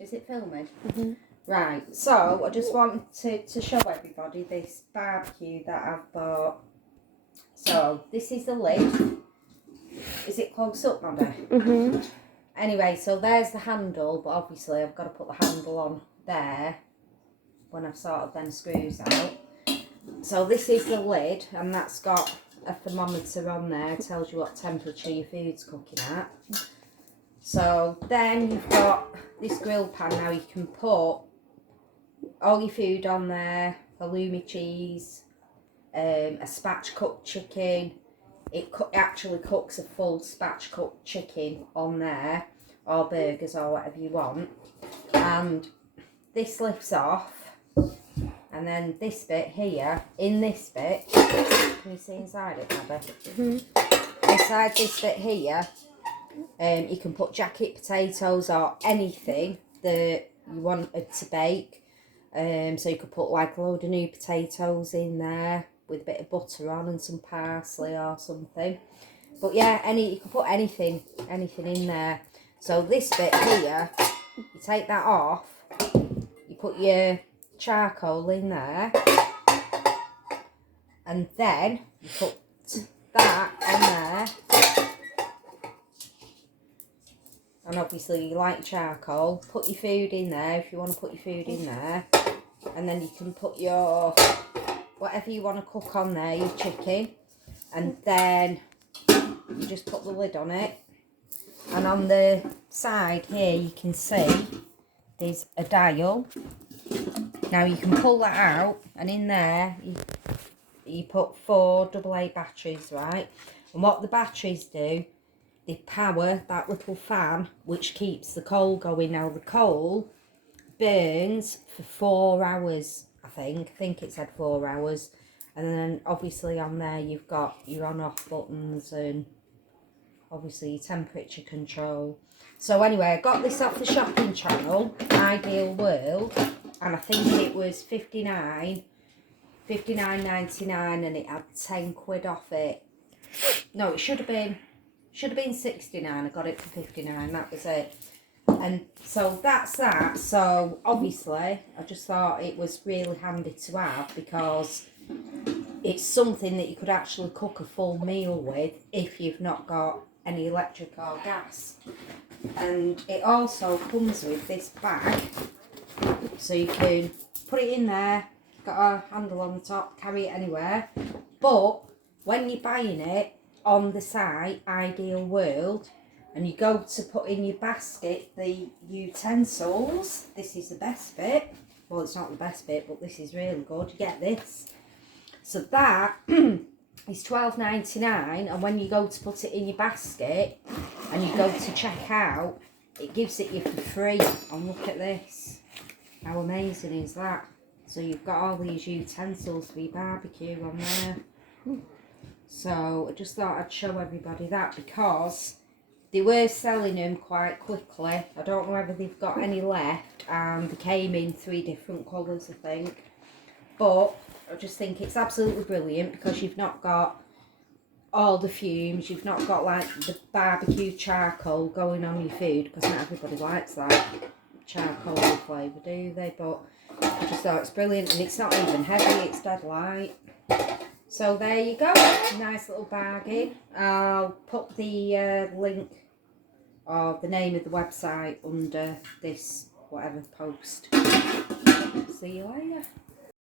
Is it filming? Right, so I just wanted to show everybody this barbecue that I've bought. So this is the lid. Is it close up, Maddie? Anyway, so there's the handle, but obviously I've got to put the handle on there when I've sorted them screws out. So this is the lid, and that's got a thermometer on there. It tells you what temperature your food's cooking at. So then you've got this grill pan. Now you can put all your food on there, halloumi cheese, a spatch cooked chicken. It actually cooks a full spatch cooked chicken on there, or burgers or whatever you want. And this lifts off, and then this bit here, in this bit, can you see inside it, Abby? Inside this bit here, you can put jacket potatoes or anything that you wanted to bake. So you could put like a load of new potatoes in there with a bit of butter on and some parsley or something. But yeah, you can put anything in there. So this bit here, you take that off, you put your charcoal in there, and then you put that on there. And obviously you like charcoal, put your food in there if you want to put your food in there. And then you can put your whatever you want to cook on there, your chicken. And then you just put the lid on it. And on the side here you can see there's a dial. Now you can pull that out, and in there you put 4 AA batteries, right? And what the batteries do, they power that little fan which keeps the coal going. Now the coal burns for 4 hours, I think it said 4 hours. And then obviously on there you've got your on off buttons and obviously your temperature control. So anyway, I got this off the shopping channel, Ideal World, and I think it was $59.99, and it had 10 quid off it. No, it should have been 69. I got it for 59, that was it. And so that's that. So obviously I just thought it was really handy to have, because it's something that you could actually cook a full meal with if you've not got any electric or gas. And it also comes with this bag, so you can put it in there, got a handle on the top, carry it anywhere. But when you're buying it on the site Ideal World, and you go to put in your basket the utensils, this is the best bit. Well, it's not the best bit, but this is really good. You get this. So that is $12.99, and when you go to put it in your basket and you go to check out, it gives it you for free. And look at this. How amazing is that? So you've got all these utensils for your barbecue on there. So I just thought I'd show everybody that, because they were selling them quite quickly. I don't know whether they've got any left, and they came in 3 different colours, I think. But I just think it's absolutely brilliant, because you've not got all the fumes, you've not got like the barbecue charcoal going on your food, because not everybody likes that charcoal flavour, do they? But I just thought it's brilliant, and it's not even heavy, it's dead light. So there you go, nice little bargain. I'll put the link or the name of the website under this whatever post. See you later.